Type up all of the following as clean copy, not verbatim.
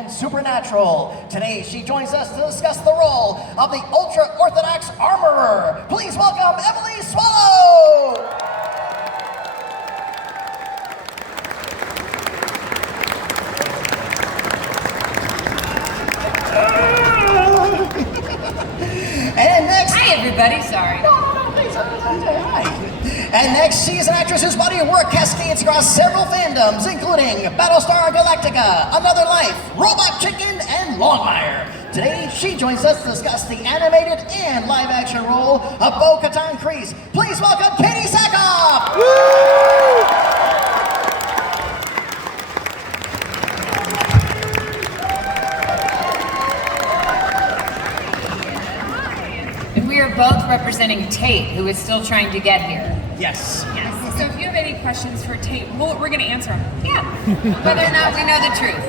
and supernatural. Today, she joins us to discuss the role of the ultra-orthodox armorer. Please welcome Emily Swallow! And next... Hi, everybody. Sorry. No, please, hi. And next, she is an actress whose body of work cascades across several fandoms, including Battlestar Galactica, Another Life, Robot Chicken, and Longmire. Today, she joins us to discuss the animated and live-action role of Bo-Katan Kryze. Please welcome Katee Sackhoff! We are both representing Tate, who is still trying to get here. Yes. Yes. So if you have any questions for Tate, we're going to answer them. Yeah. Whether or not we know the truth.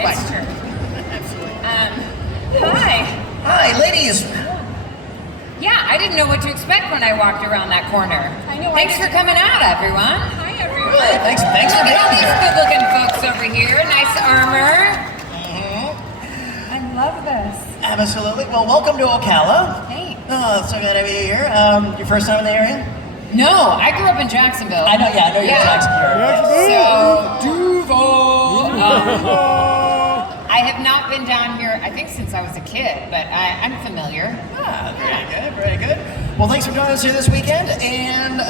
Right. It's true. Absolutely. Hi. Hi, ladies. Yeah, I didn't know what to expect when I walked around that corner. I know. Thanks for coming out, everyone. Hi, everyone. Good. Thanks for Look at all being these here. good-looking folks over here. Nice armor. I love this. Absolutely. Well, welcome to Ocala. Thanks. Oh, so glad to be here. Your first time in the area? No, I grew up in Jacksonville. I know you're Jackson. So, Duval. I have not been down here, I think, since I was a kid, but I'm familiar. Very good. Well, thanks for joining us here this weekend. And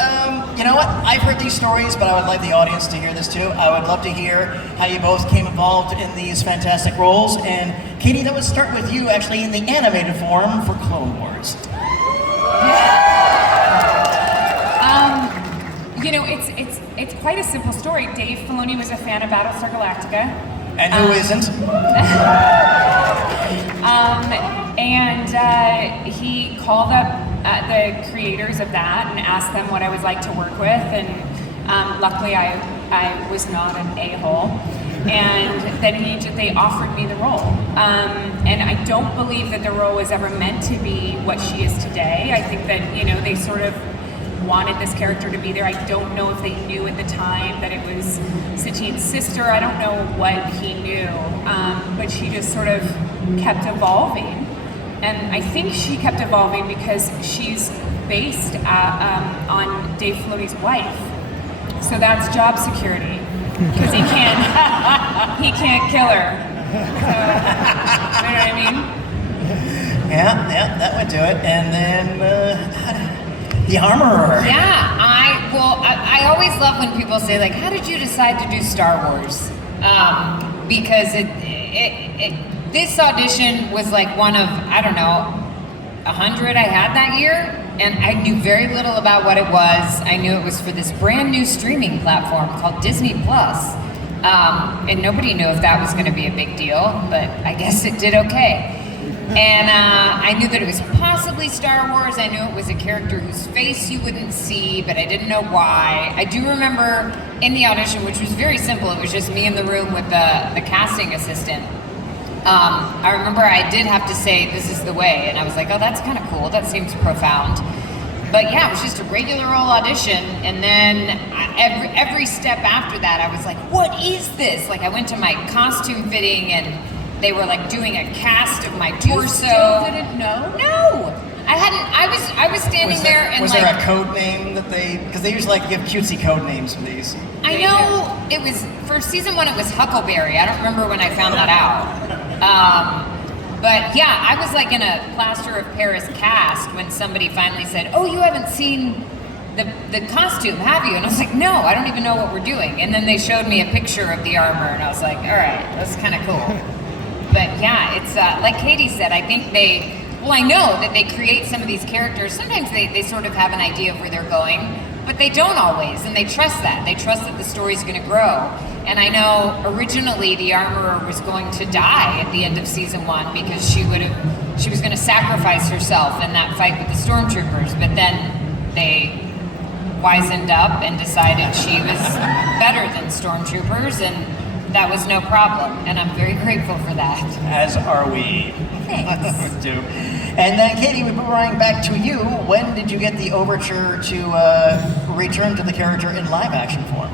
you know what? I've heard these stories, but I would like the audience to hear this too. I would love to hear how you both came involved in these fantastic roles. And Katee, that would start with you actually in the animated form for Clone Wars. You know, it's quite a simple story. Dave Filoni was a fan of Battlestar Galactica. And who isn't? He called up the creators of that and asked them what I was like to work with, and luckily I was not an a-hole. And then they offered me the role. And I don't believe that the role was ever meant to be what she is today. I think that, you know, they sort of wanted this character to be there. I don't know if they knew at the time that it was Satine's sister. I don't know what he knew, but she just sort of kept evolving. And I think she kept evolving because she's based on Dave Filoni's wife. So that's job security, because he can't kill her. So, you know what I mean? Yeah, that would do it. And then the armorer. Yeah, I always love when people say, like, how did you decide to do Star Wars? Because this audition was like one of, I don't know, 100 I had that year, and I knew very little about what it was. I knew it was for this brand new streaming platform called Disney Plus, and nobody knew if that was going to be a big deal, but I guess it did okay. And I knew that it was possibly Star Wars. I knew it was a character whose face you wouldn't see, but I didn't know why. I do remember in the audition, which was very simple, it was just me in the room with the casting assistant. I remember I did have to say, "This is the way," and I was like, oh, that's kind of cool. That seems profound. But yeah, it was just a regular old audition, and then every step after that, I was like, what is this? Like, I went to my costume fitting, and they were like doing a cast of my torso. You still didn't know? No, I hadn't. I was standing there, and was like, there a code name that because they usually like give cutesy code names for these. I know it was for season 1. It was Huckleberry. I don't remember when I found that out. But yeah, I was like in a plaster of Paris cast when somebody finally said, "Oh, you haven't seen the costume, have you?" And I was like, "No, I don't even know what we're doing." And then they showed me a picture of the armor, and I was like, "All right, that's kind of cool." But yeah, it's like Katee said, I think I know that they create some of these characters. Sometimes they sort of have an idea of where they're going, but they don't always, and they trust that. They trust that the story's going to grow. And I know originally the armorer was going to die at the end of season 1 because she was going to sacrifice herself in that fight with the stormtroopers, but then they wisened up and decided she was better than stormtroopers, and that was no problem, and I'm very grateful for that. As are we. Thanks. Do. And then, Katee, we boomerang back to you. When did you get the overture to return to the character in live action form?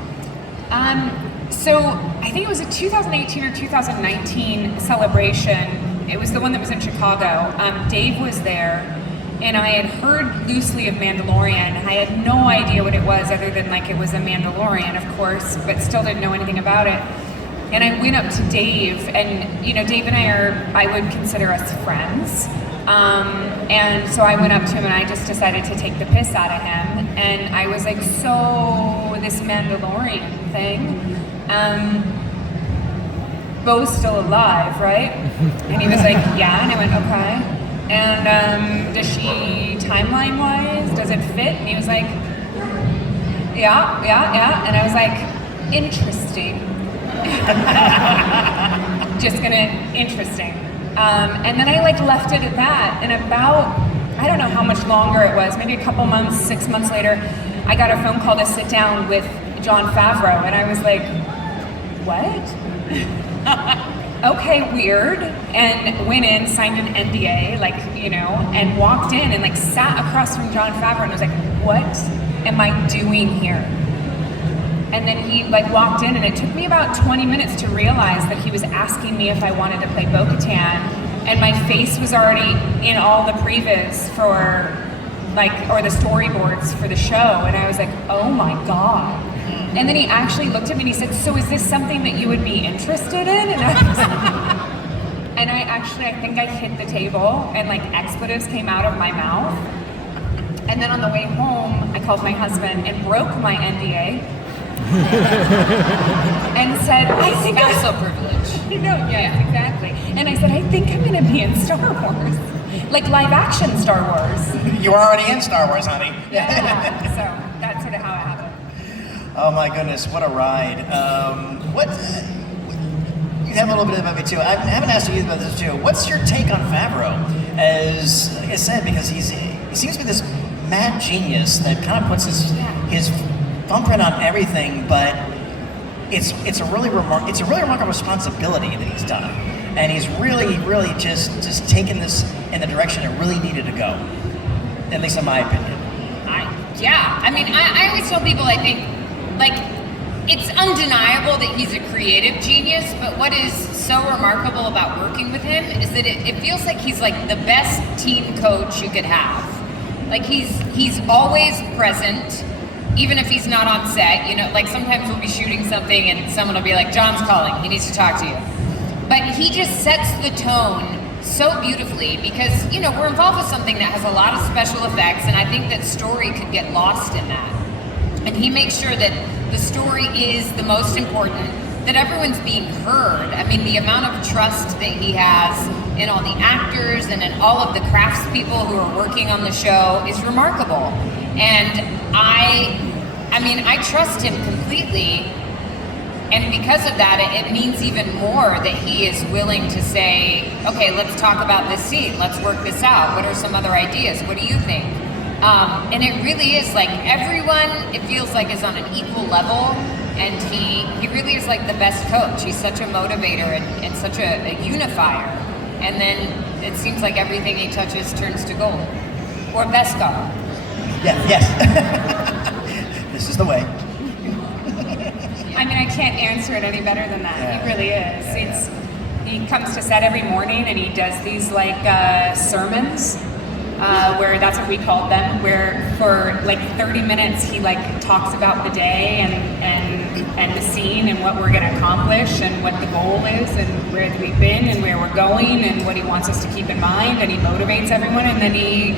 So I think it was a 2018 or 2019 celebration. It was the one that was in Chicago. Dave was there, and I had heard loosely of Mandalorian. I had no idea what it was other than like it was a Mandalorian, of course, but still didn't know anything about it. And I went up to Dave, and Dave and I would consider us friends. And so I went up to him and I just decided to take the piss out of him. And I was like, so this Mandalorian thing, Bo's still alive, right? And he was like, yeah. And I went, okay. And does she, timeline-wise, does it fit? And he was like, yeah. And I was like, interesting. Interesting. And then I left it at that. And about, I don't know how much longer it was, maybe a couple months, 6 months later, I got a phone call to sit down with Jon Favreau. And I was like, what? Okay, weird. And went in, signed an NDA, and walked in and sat across from Jon Favreau and was like, what am I doing here? And then he walked in, and it took me about 20 minutes to realize that he was asking me if I wanted to play Bo-Katan, and my face was already in all the previs for or the storyboards for the show, and I was like, oh my God. And then he actually looked at me and he said, so is this something that you would be interested in? And I was and I think I hit the table, and expletives came out of my mouth. And then on the way home, I called my husband and broke my NDA. And said, I think also privilege. Yeah, exactly. And I said, I think I'm going to be in Star Wars, live action Star Wars. You were already in Star Wars, honey. Yeah. So that's sort of how it happened. Oh my goodness, what a ride! You have a little bit about me too. I haven't asked you about this too. What's your take on Favreau? As I said, because he seems to be this mad genius that kind of puts his thumbprint on everything, but it's a really remarkable responsibility that he's done, and he's really just taken this in the direction it really needed to go, at least in my opinion. I always tell people, I think it's undeniable that he's a creative genius, but what is so remarkable about working with him is that it feels like he's the best team coach you could have. He's always present. Even if he's not on set, sometimes we'll be shooting something and someone will be like, John's calling, he needs to talk to you. But he just sets the tone so beautifully because, we're involved with something that has a lot of special effects, and I think that story could get lost in that. And he makes sure that the story is the most important, that everyone's being heard. The amount of trust that he has in all the actors and in all of the craftspeople who are working on the show is remarkable. And I trust him completely, and because of that, it means even more that he is willing to say, okay, let's talk about this scene, let's work this out, what are some other ideas, what do you think? And it really is everyone, it feels is on an equal level, and he really is the best coach. He's such a motivator and such a unifier, and then it seems like everything he touches turns to gold, or Beskar. Yes. This is the way. I can't answer it any better than that. Yeah. He really is. He comes to set every morning and he does these sermons, where that's what we called them, where for 30 minutes he talks about the day and the scene and what we're going to accomplish and what the goal is and where we've been and where we're going and what he wants us to keep in mind, and he motivates everyone, and then he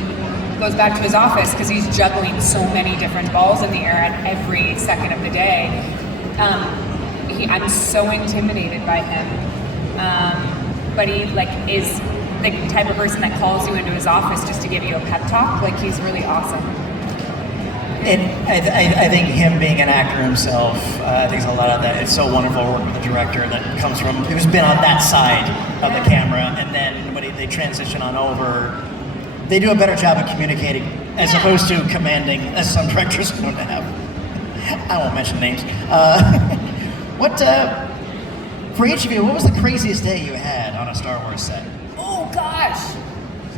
goes back to his office because he's juggling so many different balls in the air at every second of the day. I'm so intimidated by him, but he is the type of person that calls you into his office just to give you a pep talk. He's really awesome. And I think him being an actor himself, I think there's a lot of that. It's so wonderful working with a director that comes from, who's been on that side of the camera, and then when they transition on over, they do a better job of communicating as opposed to commanding, as some directors are known to have. I won't mention names. For each of you, what was the craziest day you had on a Star Wars set? Oh gosh.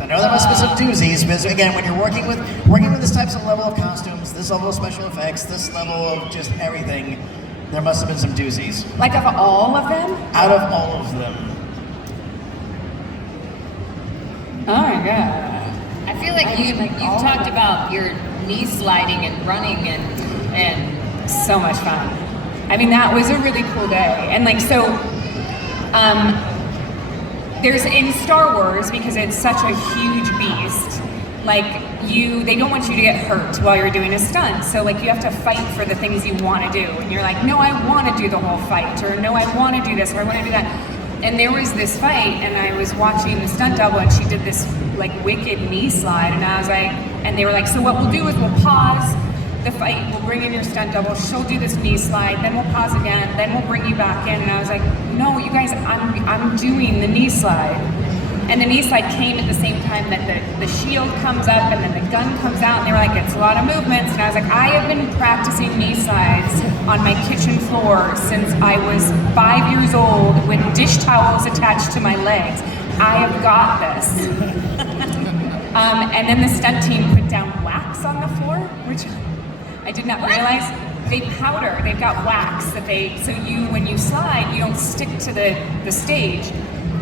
I know there must be some doozies, but again, when you're working with this types of level of costumes, this level of special effects, this level of just everything, There must have been some doozies. Like of all of them? Out of all of them. Oh my god. I feel like you've talked about your knee sliding and running and So much fun. I mean, that was a really cool day. And like, so, there's in Star Wars, because it's such a huge beast, like they don't want you to get hurt while you're doing a stunt. So like you have to fight for the things you want to do. And you're like, no, I want to do the whole fight, or no, I want to do this, or I want to do that. And there was this fight, and I was watching the stunt double, and she did this like wicked knee slide, and I was like, and they were like, so what we'll do is we'll pause the fight, we'll bring in your stunt double, she'll do this knee slide, then we'll pause again, then we'll bring you back in. And I was like, no, you guys, I'm doing the knee slide. And the knee slide came at the same time that the shield comes up and then the gun comes out, and they were like, it's a lot of movements. And I was like, I have been practicing knee slides on my kitchen floor since I was 5 years old with dish towels attached to my legs. I have got this. And then the stunt team put down wax on the floor, which I did not realize. They powder, they've got wax that so when you slide, you don't stick to the stage.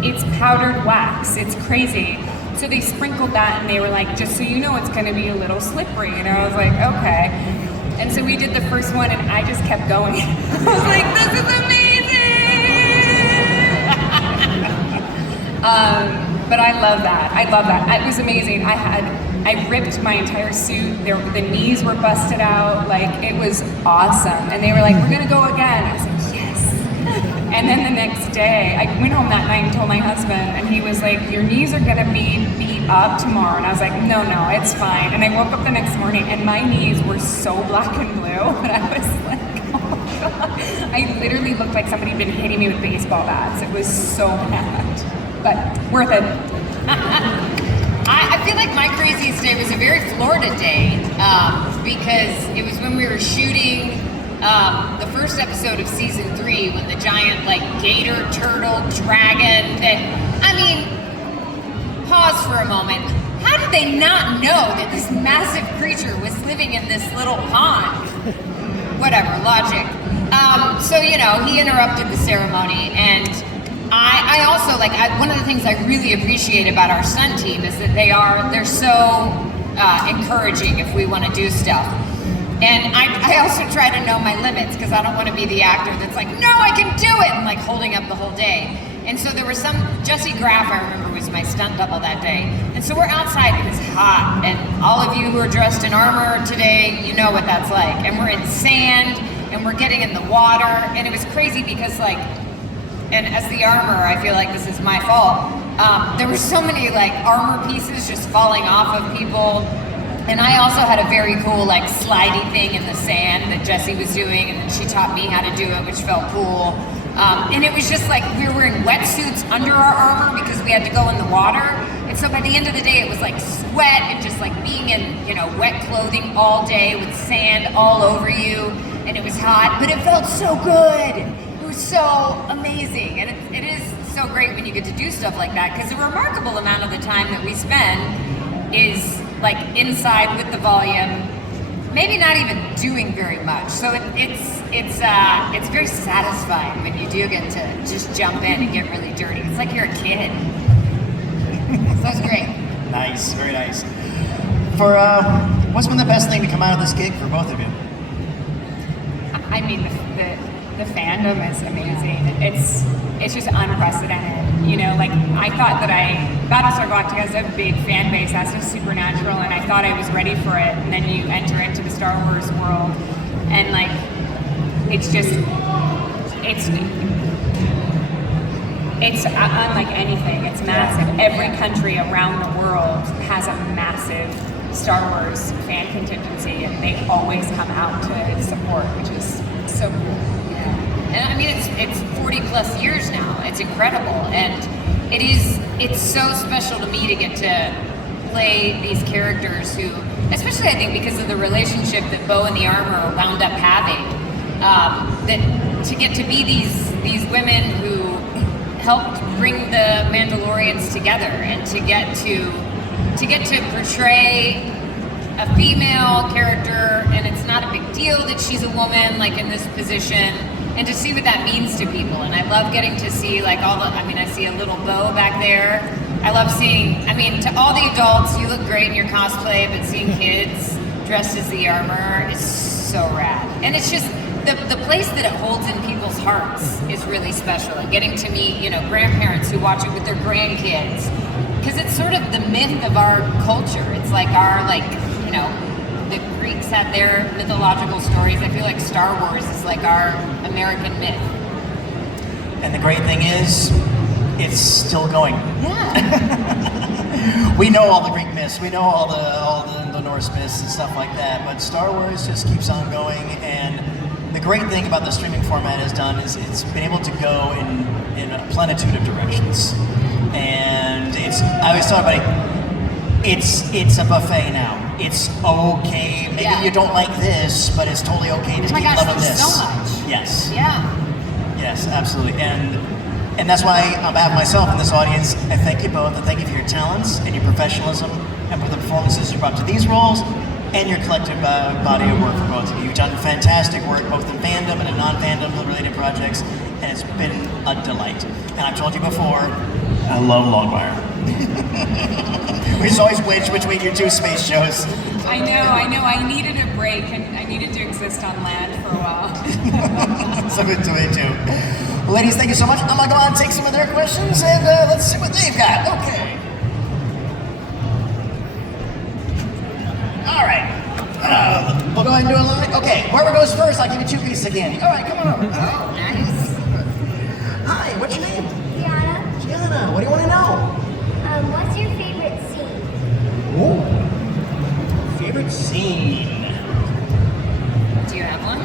It's powdered wax, it's crazy. So they sprinkled that, and they were like, just so you know, it's gonna be a little slippery. And I was like, okay. And so we did the first one, and I just kept going. I was like, this is amazing! But I love that. It was amazing. I ripped my entire suit. The knees were busted out. Like, it was awesome. And they were like, we're gonna go again. I was like, yes. And then the next day, I went home that night and told my husband, and he was like, your knees are gonna be beat up tomorrow. And I was like, no, it's fine. And I woke up the next morning, and my knees were so black and blue. And I was like, oh my God. I literally looked like somebody had been hitting me with baseball bats. It was so bad. But worth it. I feel like my craziest day was a very Florida day, because it was when we were shooting the first episode of season 3, when the giant like gator, turtle, dragon, pause for a moment. How did they not know that this massive creature was living in this little pond? Whatever, logic. So, he interrupted the ceremony, and I also, one of the things I really appreciate about our stunt team is that they're so encouraging if we want to do stuff. And I also try to know my limits, because I don't want to be the actor that's like, no, I can do it, and like holding up the whole day. And so there was Jesse Graff, I remember, was my stunt double that day. And so we're outside, and it's hot, and all of you who are dressed in armor today, you know what that's like. And we're in sand, and we're getting in the water, and it was crazy because and as the armor, I feel like this is my fault. There were so many armor pieces just falling off of people. And I also had a very cool slidey thing in the sand that Jessie was doing, and then she taught me how to do it, which felt cool. And it was just we were in wetsuits under our armor because we had to go in the water. And so by the end of the day, it was sweat and just being in wet clothing all day with sand all over you, and it was hot, but it felt so good. So amazing, and it is so great when you get to do stuff like that, because a remarkable amount of the time that we spend is inside with the volume, maybe not even doing very much. So it's very satisfying when you do get to just jump in and get really dirty. It's like you're a kid. So it's great. Nice, very nice. For what's been the best thing to come out of this gig for both of you? I mean, the fandom is amazing. It's just unprecedented. I thought that Battlestar Galactica has a big fan base, as does Supernatural, and I thought I was ready for it. And then you enter into the Star Wars world, and it's unlike anything. It's massive. Every country around the world has a massive Star Wars fan contingency, and they always come out to support, which is so cool. And it's 40 plus years now. It's incredible, and it's so special to me to get to play these characters who, especially I think because of the relationship that Bo and the Armor wound up having, that to get to be these women who helped bring the Mandalorians together, and to get to portray a female character, and it's not a big deal that she's a woman in this position. and to see what that means to people. And I love getting to see like I see a little bow back there. I love seeing, to all the adults, you look great in your cosplay, but seeing kids dressed as the armor is so rad. And it's just, the place that it holds in people's hearts is really special. And getting to meet, grandparents who watch it with their grandkids. Because it's sort of the myth of our culture. It's like the Greeks had their mythological stories. I feel like Star Wars is like our American myth. And the great thing is, it's still going. Yeah. We know all the Greek myths, we know all the Norse myths and stuff like that, but Star Wars just keeps on going. And the great thing about the streaming format has done is it's been able to go in a plenitude of directions. And I always talk about it's a buffet now. It's okay. Maybe you don't like this, but it's totally okay to keep loving this. So much. Yes. Yeah. Yes, absolutely. And that's why, on behalf of myself and this audience, I thank you both. I thank you for your talents and your professionalism and for the performances you brought to these roles and your collective body of work for both of you. You've done fantastic work both in fandom and in non-fandom related projects, and it's been a delight. And I've told you before, I love Longmire. We just always wedge between your two space shows. I know. I needed a break, and I needed to exist on land for a while. So good to meet you. Well, ladies, thank you so much. I'm going to go on and take some of their questions, and let's see what they've got. Okay. All right. We'll go ahead and do a line. Okay, whoever goes first, I'll give you 2 pieces of candy. All right, come on over. Oh, nice. Hi, what's your name? Gianna, Gianna, what do you want to know? what's your favorite scene? Ooh. Favorite scene? Do you have one?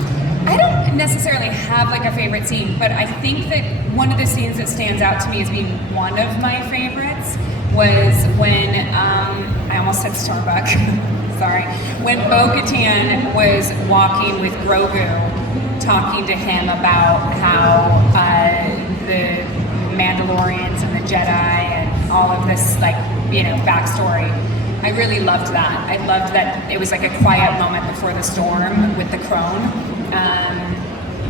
I don't necessarily have like a favorite scene, but I think that one of the scenes that stands out to me as being one of my favorites was when I almost said Starbuck. Sorry. When Bo-Katan was walking with Grogu, talking to him about how the Mandalorians and the Jedi and all of this backstory. I really loved that. I loved that it was like a quiet moment before the storm with the crone.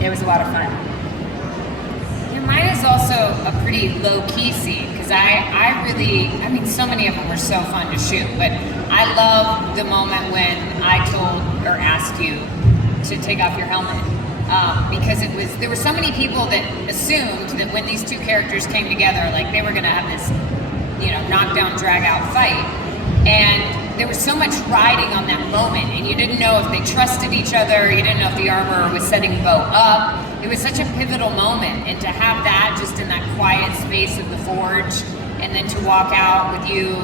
It was a lot of fun. Yeah, mine is also a pretty low-key scene, because so many of them were so fun to shoot, but I love the moment when I asked you to take off your helmet. Because there were so many people that assumed that when these two characters came together, like they were gonna have this, knockdown, drag-out fight. And there was so much riding on that moment, and you didn't know if they trusted each other, you didn't know if the armor was setting Bo up. It was such a pivotal moment, and to have that just in that quiet space of the forge, and then to walk out with you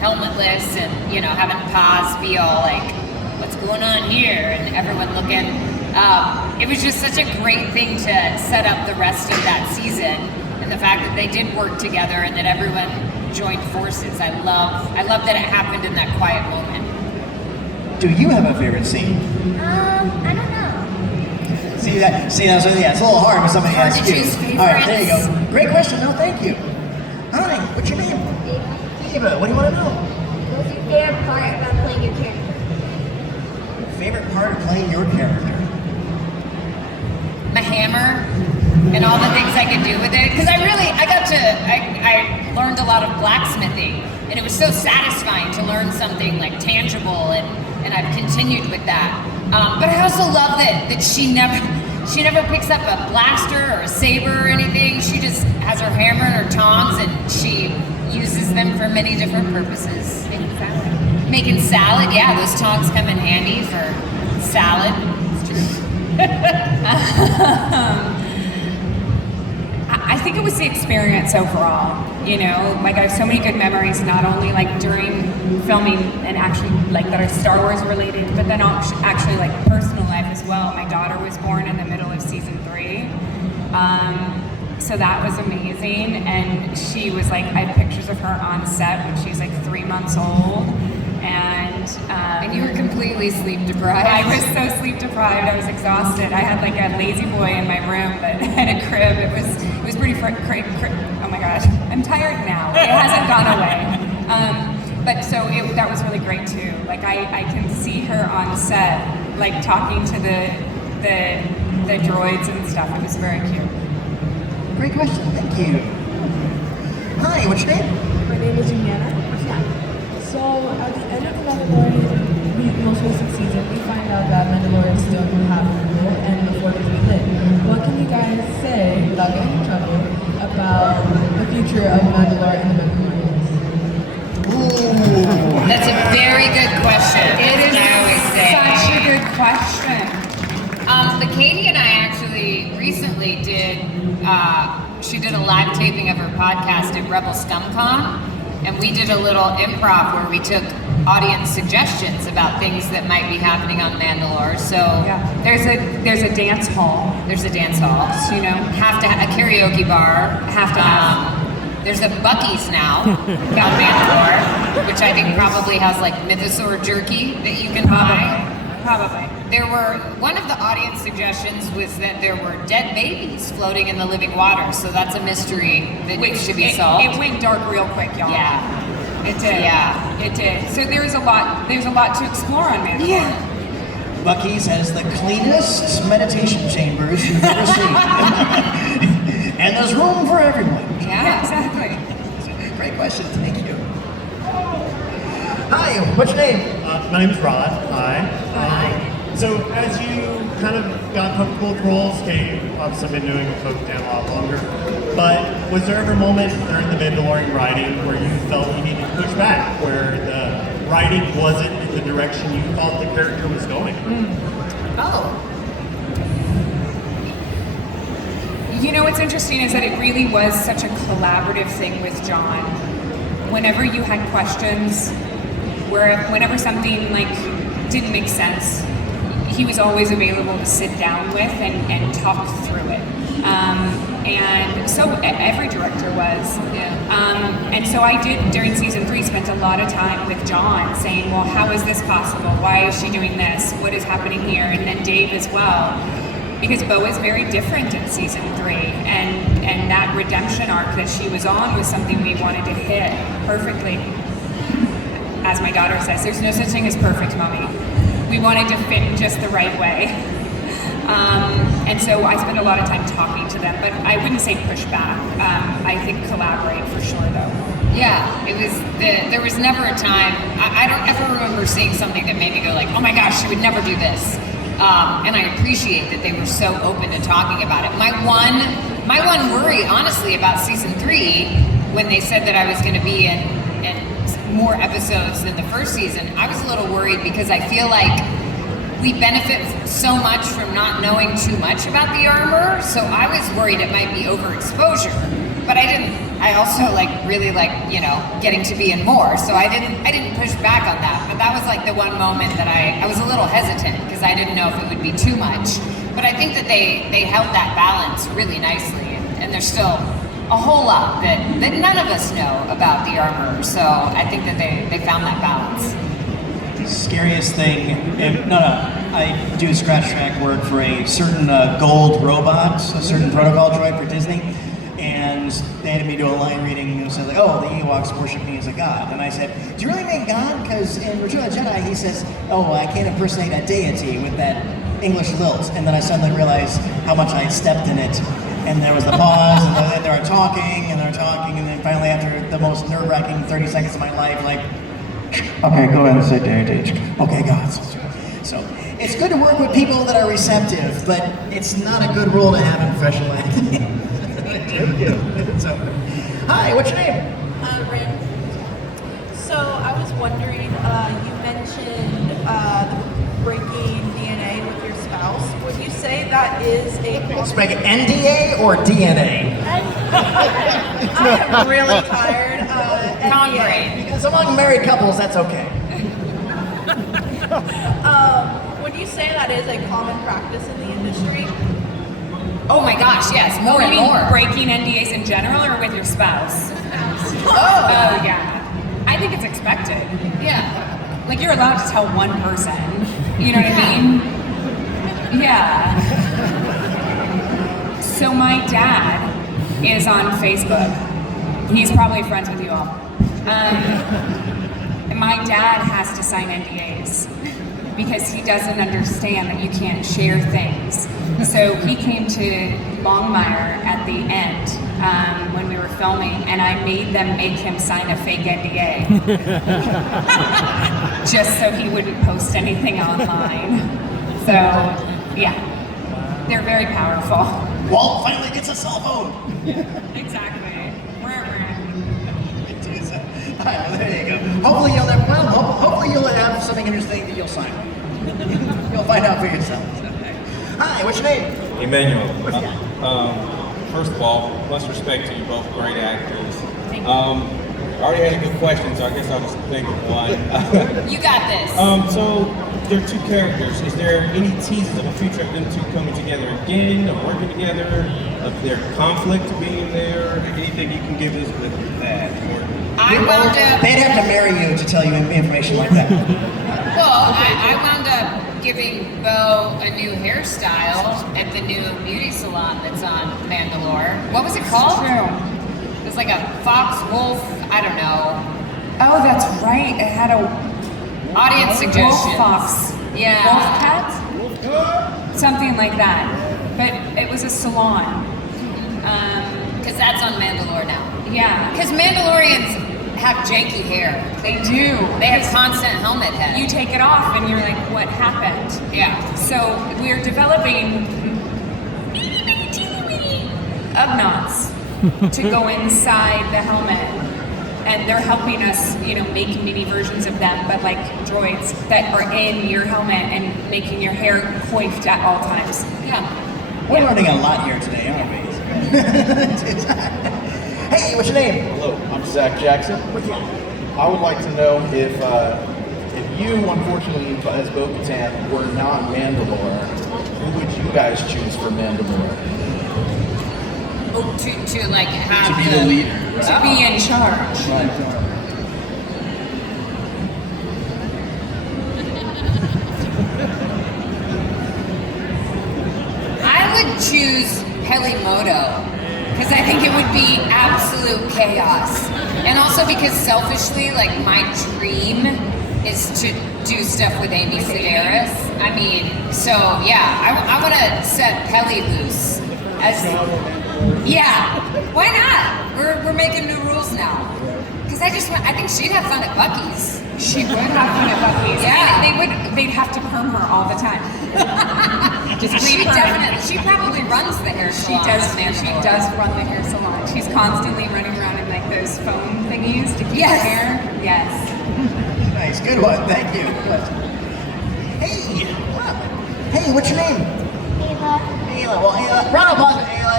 helmetless and, having Paz be all like, what's going on here? And everyone looking. It was just such a great thing to set up the rest of that season, and the fact that they did work together and that everyone joined forces. I love that it happened in that quiet moment. Do you have a favorite scene? I don't know. See that? It's a little hard when somebody Hard asks to you. choose All right, there you favorites. go. Great question. No, thank you. Hi, what's your name? Eva. What do you want to know? What's your favorite part about playing your character? Favorite part of playing your character? My hammer and all the things I could do with it, because I learned a lot of blacksmithing, and it was so satisfying to learn something like tangible, and I've continued with that. But I also love that she never picks up a blaster or a saber or anything. She just has her hammer and her tongs, and she uses them for many different purposes. Making salad, yeah, those tongs come in handy for salad. I think it was the experience overall. I have so many good memories, not only like during filming and actually like that are Star Wars related, but then actually like personal life as well. My daughter was born in the middle of season 3. So that was amazing. And she was like, I have pictures of her on set when she was like 3 months old. And you were completely sleep deprived. I was so sleep deprived. I was exhausted. I had like a lazy boy in my room that had a crib. It was pretty oh my gosh, I'm tired now. It hasn't gone away. But so that was really great too. Like I can see her on set, like talking to the the droids and stuff. It was very cute. Great question, thank you. Hi, what's your name? My name is Juliana. So at the end of the Mandalorian, most recent season, we find out that Mandalorian still have rule and the Force is within. What can you guys say, without getting in trouble, about the future of Mandalorian and the Mandalorians? Ooh. That's a very good question. It is I always say. such a good question. The Katee and I actually recently did. She did a live taping of her podcast at Rebel ScumCon, and we did a little improv where we took audience suggestions about things that might be happening on Mandalore. So Yeah, there's a dance hall. there's a dance hall. You know, Have to a karaoke bar. Have to have. There's a Buc-ee's now on Mandalore, which I think probably has like mythosaur jerky that you can buy. Probably. There were, one of the audience suggestions was that there were dead babies floating in the living water, so that's a mystery that needs to be solved. It went dark real quick, y'all. Yeah. It did. Yeah. It did. So there's a lot to explore on Mandalore. Yeah. Buc-ee's has the cleanest meditation chambers you've ever seen. And there's room for everyone. Yeah. Exactly. Great question, thank you. Hi, what's your name? My name is Rod. Hi. So as you kind of got comfortable with roles, Kate obviously been doing Bo-Katan a lot longer, but was there ever a moment during the Mandalorian writing where you felt you needed to push back, where the writing wasn't in the direction you thought the character was going? Oh. You know what's interesting is that it really was such a collaborative thing with John. Whenever you had questions, whenever something like didn't make sense, he was always available to sit down with and talk through it. And so every director was. Yeah. And so I did, during season 3, spent a lot of time with John saying, well, how is this possible? Why is she doing this? What is happening here? And then Dave as well. Because Bo is very different in season 3. And that redemption arc that she was on was something we wanted to hit perfectly. As my daughter says, there's no such thing as perfect, Mommy. We wanted to fit just the right way. And so I spent a lot of time talking to them, but I wouldn't say push back. I think collaborate for sure, though. Yeah, it was. There was never a time. I don't ever remember seeing something that made me go like, "Oh my gosh, she would never do this." And I appreciate that they were so open to talking about it. My one worry, honestly, about season 3, when they said that I was going to be in more episodes than the first season, I was a little worried because I feel like we benefit so much from not knowing too much about the armor. So I was worried it might be overexposure, but I didn't. I also really getting to be in more. So I didn't push back on that. But that was like the one moment that I was a little hesitant because I didn't know if it would be too much. But I think that they held that balance really nicely, and there's still a whole lot that none of us know about the armor. So I think that they found that balance. Scariest thing, I do scratch track work for a certain gold robot, a certain protocol droid for Disney, and they had me do a line reading and said, like, oh, the Ewoks worship me as a god. And I said, do you really mean God? Because in Return of the Jedi, he says, oh, I can't impersonate a deity with that English lilt. And then I suddenly realized how much I had stepped in it. And there was the pause, and they were talking, and then finally after the most nerve-wracking 30 seconds of my life, like, okay, go ahead and say deity. Okay, God. So it's good to work with people that are receptive, but it's not a good rule to have in professional acting. So, hi, what's your name? Rin. So I was wondering, you mentioned the breaking DNA with your spouse. Would you say that is a... Spec NDA or DNA? I am really tired. Congrade. Because among married couples, that's okay. Would you say that is a common practice in the industry? Oh my gosh, yes, more You and mean more. breaking NDAs in general or with your spouse? Oh, Yeah. I think it's expected. yeah. Like, you're allowed to tell one person. You know what I mean? Yeah. So my dad is on Facebook. He's probably friends with you all. And my dad has to sign NDAs. because he doesn't understand that you can't share things. So he came to Longmire at the end when we were filming, and I made them make him sign a fake NDA just so he wouldn't post anything online. So yeah, they're very powerful. Walt finally gets a cell phone. Exactly. All right, well, there you go. Hopefully you'll have something interesting that you'll sign. You'll find out for yourself. Hi, what's your name? Emmanuel. First of all, much respect to you, both great actors. I already had a good question, so I guess I'll just think of one. You got this. So there are two characters. Is there any teases of a future of them two coming together again, or working together, of their conflict being there? Anything you can give us with that? I wound up. They'd have to marry you to tell you information like that. Well, I wound up giving Bo a new hairstyle at the new beauty salon that's on Mandalore. What was it called? True. It was like a fox wolf. I don't know. Oh, that's right. It had a Audience suggestions. wolf fox. Yeah. Wolf cat? Something like that. But it was a salon. Because that's on Mandalore now. Yeah. Because Mandalorians have janky hair. They do. They have constant helmet head. You take it off and you're like, what happened? Yeah. So we're developing knots to go inside the helmet. And they're helping us, make mini versions of them, but like droids that are in your helmet and making your hair coiffed at all times. Yeah. We're learning a lot here today, aren't we? Hey, what's your name? Hello, I'm Zach Jackson. I would like to know if you, unfortunately, as Bo-Katan, were not Mandalore, who would you guys choose for Mandalore? Oh, to like have To be the leader. To be in charge. I would choose Pelimoto. Because I think it would be absolute chaos. And also because selfishly, like my dream is to do stuff with Amy Sedaris. I mean, so yeah, I want to set Peli loose. Yeah, why not? We're making new rules now. Because I think she'd have fun at Buc-ee's. She would have fun at Buc-ee's. Yeah. They'd have to perm her all the time. She probably runs the hair She salon. does run the hair salon. She's constantly running around in like those foam thingies to keep Yes. her hair. Yes. Nice, good one, thank you. Good. Hey, what's your name? Ava. Ayla. Well, Ayla, round of applause for Ayla.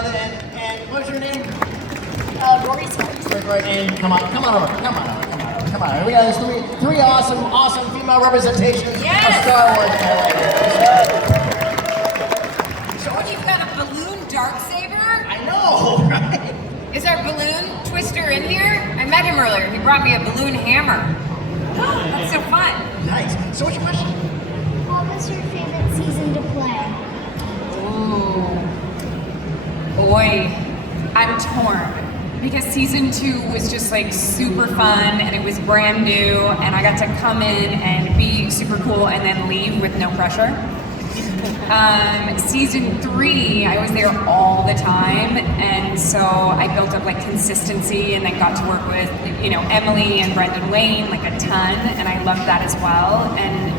And what's your name? Rory Sparks. Right, and come on over. We got these three awesome female representations of Star Wars. So you've got a balloon darksaber? I know, right? Is our balloon twister in here? I met him earlier. He brought me a balloon hammer. That's so fun. Nice. So what's your question? What was your favorite season to play? Ooh. Boy, I'm torn. Because season 2 was just like super fun and it was brand new and I got to come in and be super cool and then leave with no pressure. Season 3, I was there all the time and so I built up like consistency and then got to work with, Emily and Brendan Wayne like a ton and I loved that as well. And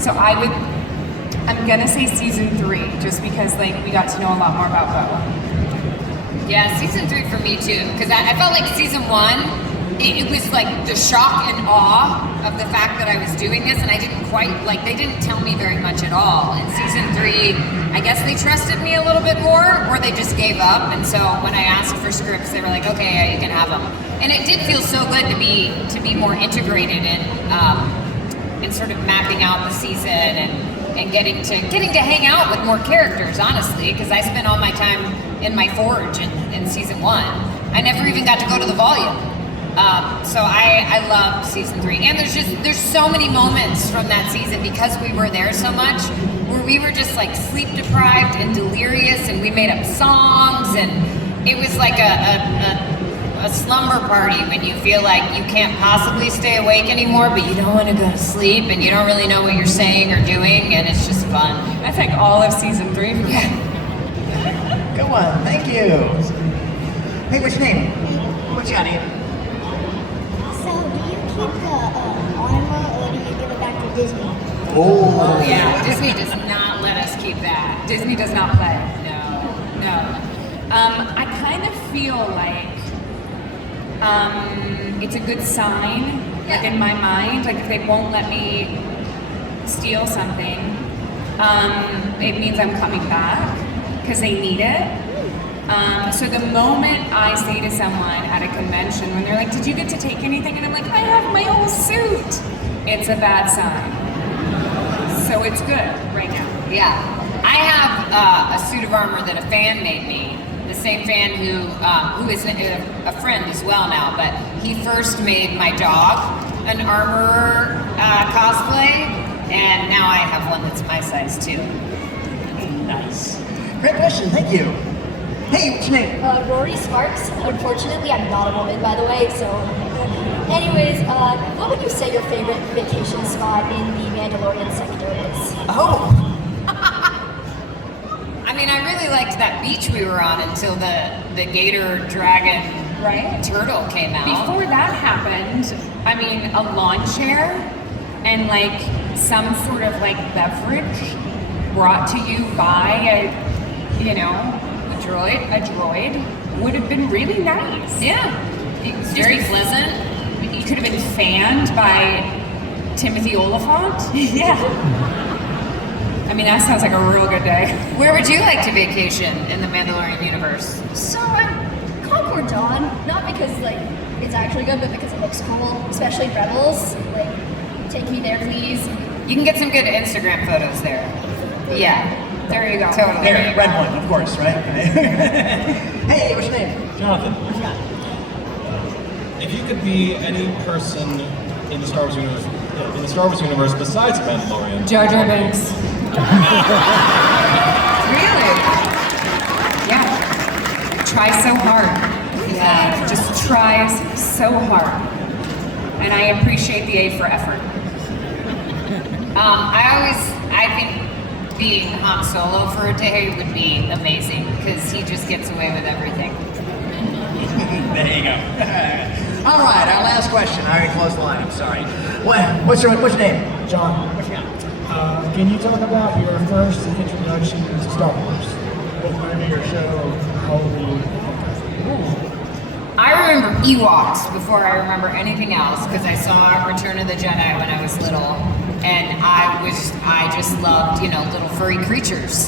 so I'm gonna say season 3 just because like we got to know a lot more about Bo. Yeah, season 3 for me too, because I felt like season 1, it was like the shock and awe of the fact that I was doing this, and I didn't quite, they didn't tell me very much at all. In season 3, I guess they trusted me a little bit more, or they just gave up, and so when I asked for scripts, they were like, okay, yeah, you can have them. And it did feel so good to be more integrated in sort of mapping out the season and getting to hang out with more characters, honestly, because I spent all my time in my forge in season 1. I never even got to go to the volume. So I love season 3. And there's so many moments from that season because we were there so much where we were just like sleep deprived and delirious and we made up songs and it was like a a slumber party when you feel like you can't possibly stay awake anymore, but you don't want to go to sleep and you don't really know what you're saying or doing, and it's just fun. That's like all of season 3 for me. Good one, thank you. Hey, what's your name? What's your name? So, do you keep the armor or do you give it back to Disney? Oh, Yeah, Disney does not let us keep that. Disney does not play. No. I kind of feel like it's a good sign, like in my mind, like if they won't let me steal something, it means I'm coming back because they need it. So the moment I say to someone at a convention when they're like, "Did you get to take anything?" and I'm like, "I have my whole suit," it's a bad sign. So it's good right now. Yeah. I have a suit of armor that a fan made me. The same fan who is a friend as well now, but he first made my dog an armorer cosplay, and now I have one that's my size too. nice. Great question, thank you. Hey, what's your name? Rory Sparks. Unfortunately, I'm not a woman, by the way, so... Anyways, what would you say your favorite vacation spot in the Mandalorian sector is? Oh, I mean, I really liked that beach we were on until the gator dragon Right? turtle came out. Before that happened, I mean, a lawn chair and like some sort of like beverage brought to you by a droid would have been really nice. Yeah. It was very pleasant. You could have been fanned by Timothy Oliphant. Yeah. I mean, that sounds like a real good day. Where would you like to vacation in the Mandalorian universe? So I'm Concord Dawn, not because like it's actually good, but because it looks cool, especially Rebels. Like, take me there, please. You can get some good Instagram photos there. Yeah. There you go. Totally. there, red one, of course, right? Hey, what's your name? Jonathan, if you could be any person in the Star Wars universe, besides Mandalorian, Jar Jar Binks. Really? Yeah. Try so hard. Yeah. Just tries so hard. And I appreciate the A for effort. I think being Han Solo for a day would be amazing because he just gets away with everything. There you go. All right, our last question. I already closed the line, I'm sorry. What's your name? John, What you got? can you talk about your first introduction to Star Wars? What movie or show? How old were you? I remember Ewoks before I remember anything else because I saw Return of the Jedi when I was little, and I just loved little furry creatures.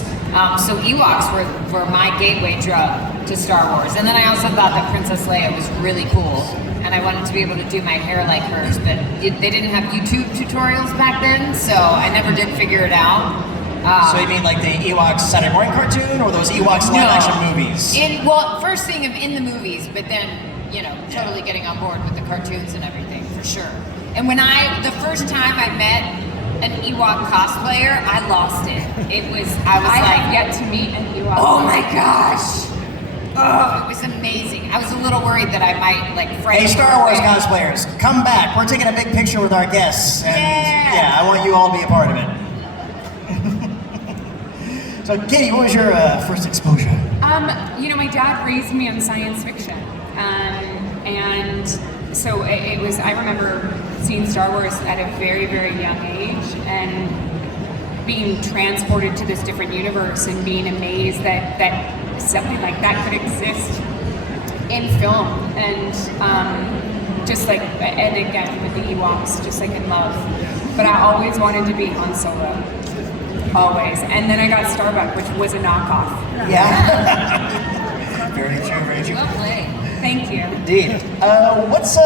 So Ewoks were my gateway drug to Star Wars, and then I also thought that Princess Leia was really cool, and I wanted to be able to do my hair like hers, but they didn't have YouTube tutorials back then, so I never did figure it out. So you mean like the Ewoks Saturday morning cartoon, or those Ewoks live action movies? First seeing him in the movies, but then totally getting on board with the cartoons and everything for sure. And when the first time I met an Ewok cosplayer, I lost it. I have yet to meet an Ewok. oh my gosh. Oh, it was amazing. I was a little worried that I might frighten Hey, Star Wars her away. cosplayers, come back. We're taking a big picture with our guests, and Yeah. I want you all to be a part of it. So, Katee, what was your first exposure? My dad raised me on science fiction. And so it was, I remember seeing Star Wars at a very, very young age and being transported to this different universe and being amazed that something like that could exist in film. And and again with the Ewoks, just like in love. But I always wanted to be Han Solo. Always. And then I got Starbuck, which was a knockoff. Yeah. Very true, very true. Well played. Thank you. Indeed. What's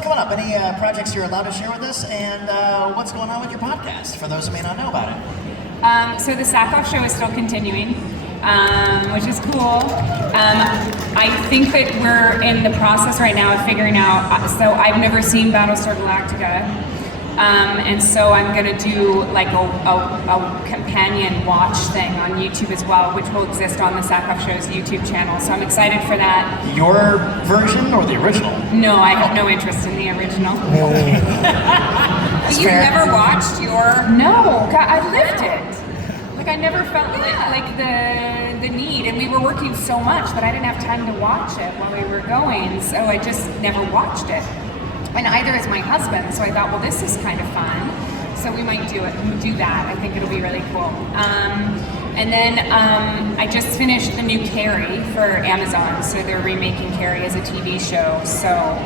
coming up? Any projects you're allowed to share with us? And what's going on with your podcast, for those who may not know about it? So the Sackhoff show is still continuing, which is cool. I think that we're in the process right now of figuring out, so I've never seen Battlestar Galactica. And so I'm gonna do like a companion watch thing on YouTube as well, which will exist on the Sackhoff Show's YouTube channel. So I'm excited for that. Your version or the original? No, I have no interest in the original. You never watched your? No, God, I lived it. Like I never felt like the need, and we were working so much that I didn't have time to watch it while we were going, so I just never watched it. And either is my husband, so I thought, well, this is kind of fun, so we might do that. I think it'll be really cool. And then I just finished the new Carrie for Amazon, so they're remaking Carrie as a TV show, so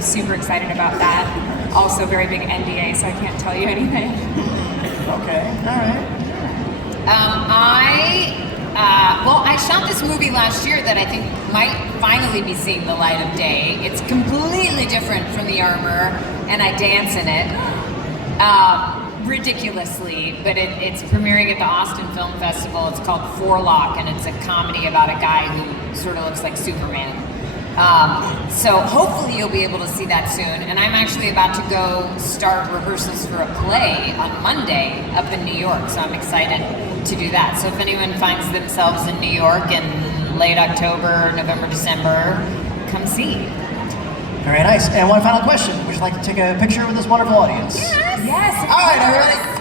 super excited about that. Also very big NDA, so I can't tell you anything. Okay, all right. I shot this movie last year that I think might finally be seeing the light of day. It's completely different from The Armor, and I dance in it. Ridiculously, but it's premiering at the Austin Film Festival. It's called Forelock, and it's a comedy about a guy who sort of looks like Superman. So hopefully you'll be able to see that soon. And I'm actually about to go start rehearsals for a play on Monday up in New York, so I'm excited to do that. So if anyone finds themselves in New York in late October, November, December, come see. Very nice. And one final question. Would you like to take a picture with this wonderful audience? Yes. All right, everybody.